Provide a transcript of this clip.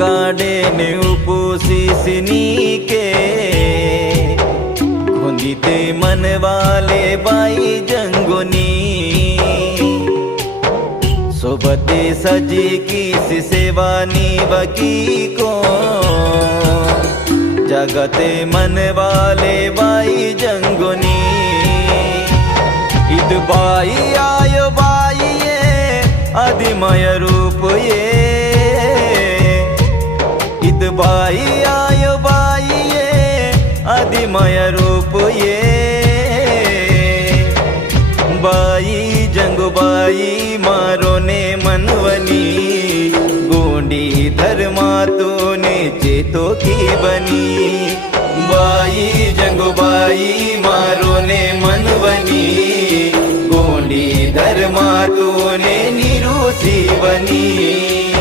काडे ने उपोषिसनी के खोंदीते मन वाले बाई जंगोनी सोबते सजी की सेवानी बकी को जगते मन वाले बाई जंगोनी इद बाई आयो बाई ये आदिमय रूप ये इद बाई आयो बाई ये आदिमय रूप ये बाई जंगुबाई मारो ने मनवनी गोंडी धर्मा तो ने चेतो की बनी बाई जंगुबाई मारो ने मनवनी गोंडी धर्मा तो ने निरुसी बनी।